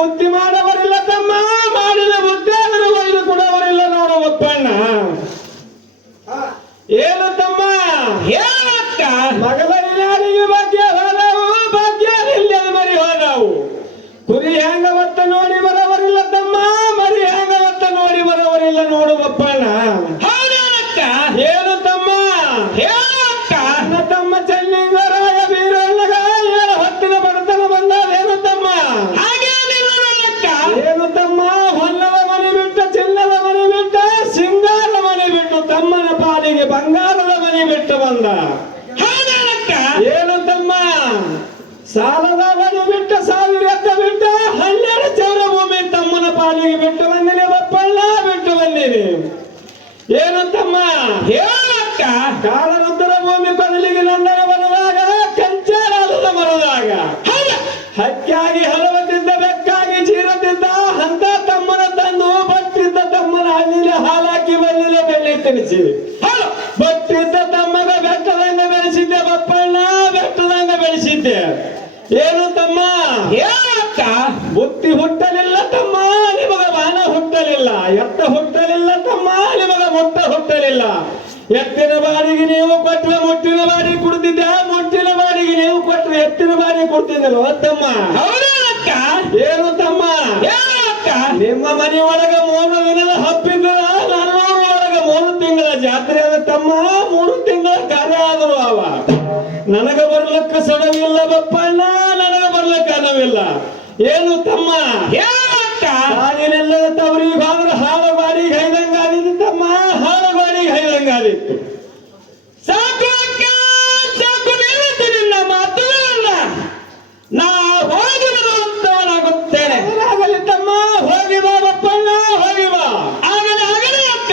ಬುದ್ಧಿ ಮಾಡವರಿಲ್ಲ ತಮ್ಮ, ಮಾಡಿದ ಬುದ್ಧಿ ಆದರೂ ಒಯ್ದು ಕೊಡವರಿಲ್ಲ ನೋಡು ಒಪ್ಪಣ್ಣ. ಏನು ತಮ್ಮ ಹೇಳಕ್ಕ, ಮಗಬರಿನಾರಿಗೆ ಭಾಗ್ಯ ಹೋದವು, ಭಾಗ್ಯ ಇಲ್ಲದ ಮರಿ ಹೋದವು. ಕುರಿ ಹೆಂಗ ಹೊತ್ತ ನೋಡಿ ಬರವರಿಲ್ಲ ತಮ್ಮ, ಮರಿ ಹೆಂಗ ಹೊತ್ತ ನೋಡಿ ಬರವರಿಲ್ಲ ನೋಡು ಒಪ್ಪಣ್ಣ. ಏನು ತಮ್ಮ ಹೇಳಕ್ಕ, ತಮ್ಮ ಚೆನ್ನಿಂಗರಾಯ ಬೀರಣ್ಣಗ 7 ಹೊತ್ತಿನ ಬಡತನ ಬಂದದೇನು ತಮ್ಮ? ಏನು ತಮ್ಮ, ಹೊನ್ನದ ಮನೆ ಬಿಟ್ಟು, ಚಿನ್ನದ ಮನೆ ಬಿಟ್ಟು, ಸಿಂಗಾರದ ಮನೆ ಬಿಟ್ಟು, ತಮ್ಮನ ಪಾಲಿಗೆ ಬಂಗಾರದ ಮನೆ ಬಿಟ್ಟು ಬಂದ. ಏನು ತಮ್ಮ, ಸಾಲದ ಮನೆ ಬಿಟ್ಟು, 1000 ಎತ್ತ ಬಿಟ್ಟು, 12 ಚೌರ ಭೂಮಿ ತಮ್ಮನ ಪಾಲಿಗೆ ಬಿಟ್ಟು ಬಂದಿನಿ ಬಪ್ಪಣ್ಣ, ಬಿಟ್ಟು ಬಂದಿನಿ. ಏನು ತಮ್ಮ ಹೇಳಕ್ಕ, ಕಾಲರುದ್ರ ಭೂಮಿ ಬದಲಿಗೆ ನಂದನ ಬರುವಾಗ, ಕಂಚಾರದ ಮರದಾಗ ಹಕ್ಕಾಗಿ ಹಲವತ್ತಿದ್ದ, ಬೆಕ್ಕಾಗಿ ಚೀರತಿದ್ದ, ಅಂತ ತಮ್ಮನ ತಂದು ಬಟ್ಟಿದ್ದ ತಮ್ಮನ ಹಣ್ಣಿನ ಹಾಲಾಕಿ ಬಲ್ಲಿನ ಬೆಳ್ಳಿ ತಿನಿಸಿ ಬಟ್ಟಿದ್ದ ತಮ್ಮಗ ಬೆಟ್ಟದಂಗ ಬೆಳೆಸಿದ್ದೆ ಬಪ್ಪಣ್ಣ, ಬೆಟ್ಟದಂಗ ಬೆಳೆಸಿದ್ದೆ. ಏನು ತಮ್ಮ ಹೇಳಕ್ಕ, ಬುತ್ತಿ ಹುಟ್ಟಲಿಲ್ಲ ತಮ್ಮ, ನಿಮಗ ಬಾನ ಹುಟ್ಟಲಿಲ್ಲ, ಎತ್ತ ಹುಟ್ಟಲಿಲ್ಲ ತಮ್ಮ, ನಿಮಗ ಮುಟ್ಟ ಹುಟ್ಟಲಿಲ್ಲ. ಎತ್ತಿನ ಬಾಡಿಗೆ ನೀವು ಕೊಟ್ಟರೆ ಮುಟ್ಟಿನ ಬಾಡಿ ಕೊಡ್ತಿದ್ದ, ಮುಟ್ಟಿನ ಬಾಡಿಗೆ ನೀವು ಕೊಟ್ಟರೆ ಎತ್ತಿನ ಬಾಡಿ ಕೊಡ್ತಿದ್ದಲ್ವ ತಮ್ಮ? ಏನು ತಮ್ಮ ಹೇಳಕ್ಕ, ನಿಮ್ಮ ಮನೆ ಒಳಗ 3 ದಿನದ ಹಬ್ಬಿದ್ರ, ನನ್ನ ಒಳಗ 3 ತಿಂಗಳ ಜಾತ್ರೆ ಆದ ತಮ್ಮ, 3 ತಿಂಗಳ ಕಾರ್ಯ ಆದರು. ಅವ ನನಗ ಬರ್ಲಕ್ಕ ಸಡವಿಲ್ಲ ಬಪ್ಪಣ್ಣ, ನನಗ ಬರ್ಲಕ್ಕ ಅನವಿಲ್ಲ. ಏನು ತಮ್ಮ ಹೇಳಕ್ಕ, ತಾಯಿನೆಲ್ಲದ ತವರಿಗೆ ಹೋದ್ರೆ ಹಾಳು ಬಾಡಿಗೆ ಹೈದಂಗ ಆದಿತ್ತು ತಮ್ಮ, ಹಾಳು ಬಾಡಿಗೆ ಹೈದಂಗ ಆದಿತ್ತು. ಸಾಕು ಅಕ್ಕ, ಸಾಕು ನಿಲ್ಲಿಸಿ ನಿನ್ನ ಮಾತುಗಳನ್ನ, ನಾ ಹೋಗಿ ಬರುವಂತವನಾಗುತ್ತೇನೆ. ಆಗಲಿ ತಮ್ಮ, ಹೋಗಿ ಬಾ ಬಪ್ಪಣ್ಣ, ಹೋಗಿ ಬಾ. ಆಗಲಿ ಆಗಲಿ ಅಕ್ಕ.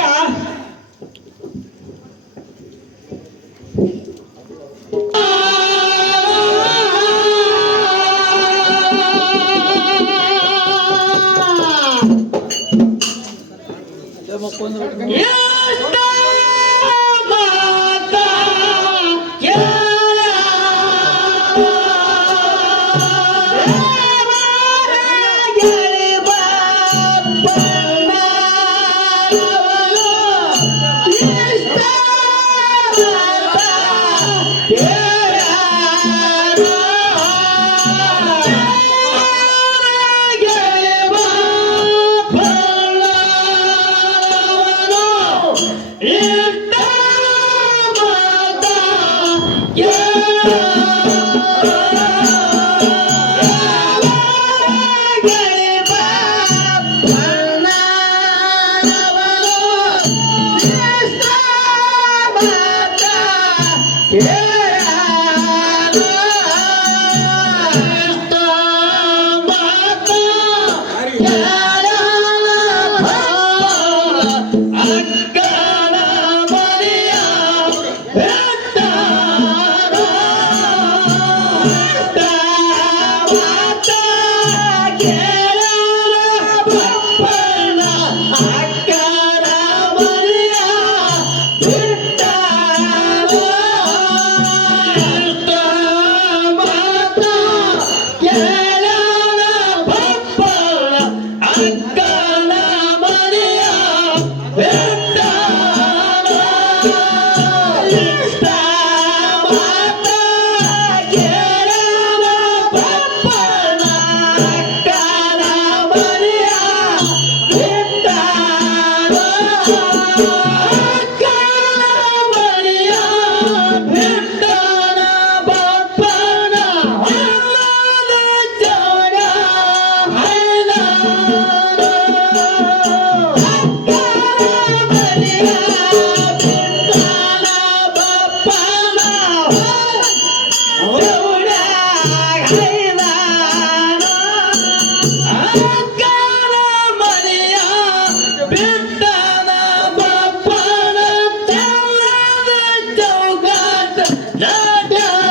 Da da